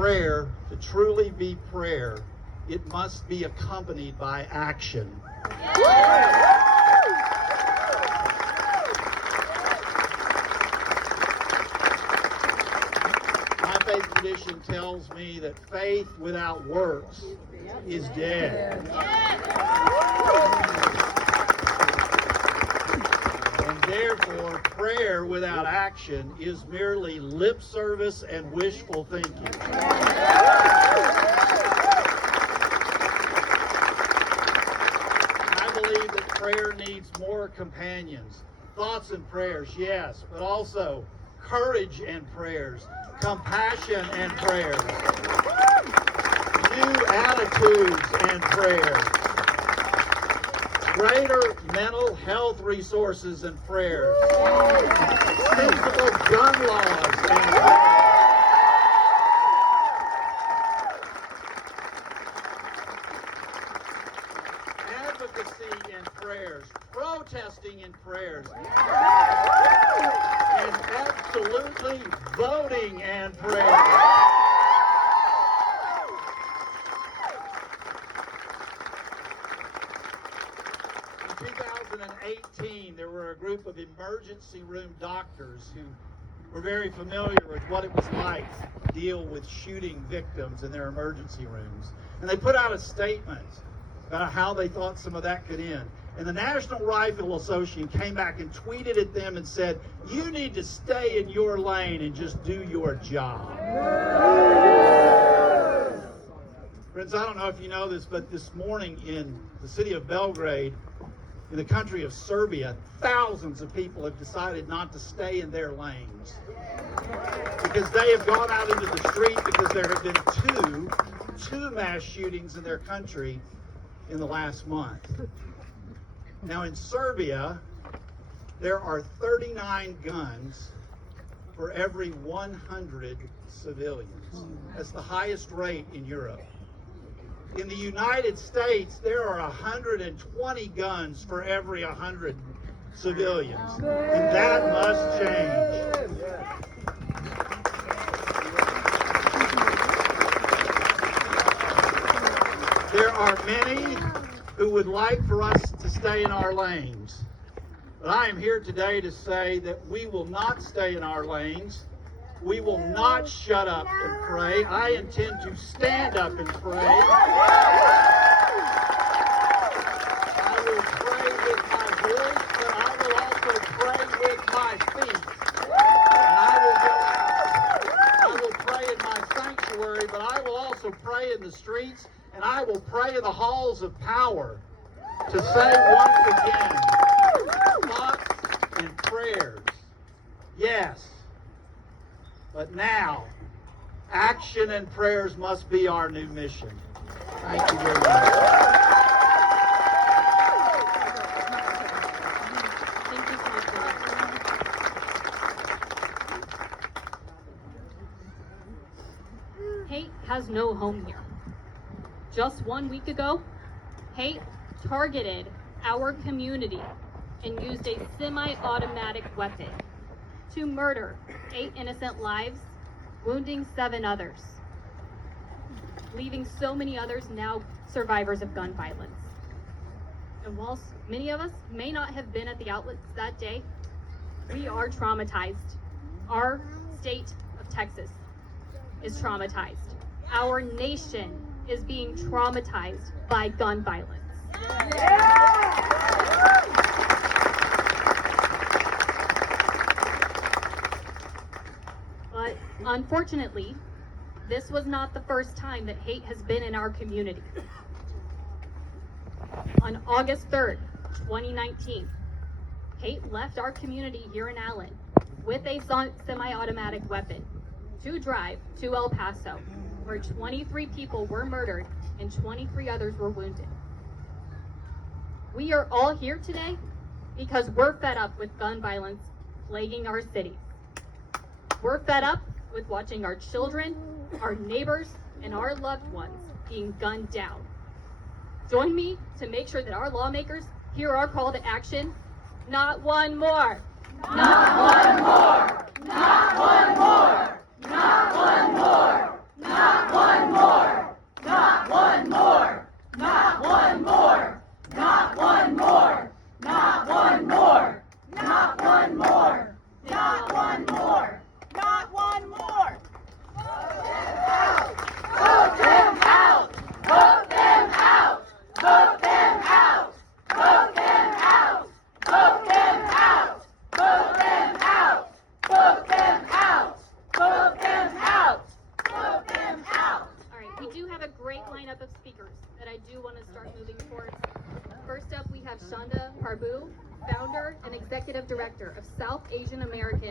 prayer, to truly be prayer, it must be accompanied by action. My faith tradition tells me that faith without works is dead. And therefore, prayer without action is merely lip service and wishful thinking. I believe that prayer needs more companions. Thoughts and prayers, yes, but also courage and prayers, compassion and prayers, new attitudes and prayers, greater mental health resources and prayers, sensible gun laws and prayers. Advocacy and prayers, protesting and prayers, and absolutely voting and prayers. In 2018, there were a group of emergency room doctors who were very familiar with what it was like to deal with shooting victims in their emergency rooms. And they put out a statement about how they thought some of that could end. And the National Rifle Association came back and tweeted at them and said, "You need to stay in your lane and just do your job." Friends, I don't know if you know this, but this morning in the city of Belgrade, in the country of Serbia, thousands of people have decided not to stay in their lanes because they have gone out into the street because there have been two mass shootings in their country in the last month. Now in Serbia, there are 39 guns for every 100 civilians. That's the highest rate in Europe. In the United States, there are 120 guns for every 100 civilians. And that must change. There are many who would like for us to stay in our lanes. But I am here today to say that we will not stay in our lanes. We will not shut up and pray. I intend to stand up and pray. I will pray with my voice, but I will also pray with my feet. And I will pray in my sanctuary, but I will also pray in the streets, and I will pray in the halls of power to say once again, thoughts and prayers, yes. But now, action and prayers must be our new mission. Thank you very much. Thank you, Pastor. Hate has no home here. Just 1 week ago, hate targeted our community and used a semi-automatic weapon to murder 8 innocent lives, wounding 7 others, leaving so many others now survivors of gun violence. And whilst many of us may not have been at the outlets that day, we are traumatized. Our state of Texas is traumatized. Our nation is being traumatized by gun violence. But unfortunately, this was not the first time that hate has been in our community. On August 3rd, 2019, hate left our community here in Allen with a semi-automatic weapon to drive to El Paso, where 23 people were murdered and 23 others were wounded. We are all here today because we're fed up with gun violence plaguing our city. We're fed up with watching our children, our neighbors, and our loved ones being gunned down. Join me to make sure that our lawmakers hear our call to action. Not one more. Not one more. Not one more. Not one more. Not great lineup of speakers that I do want to start moving towards. First up, we have Shanda Prabhu, founder and executive director of South Asian American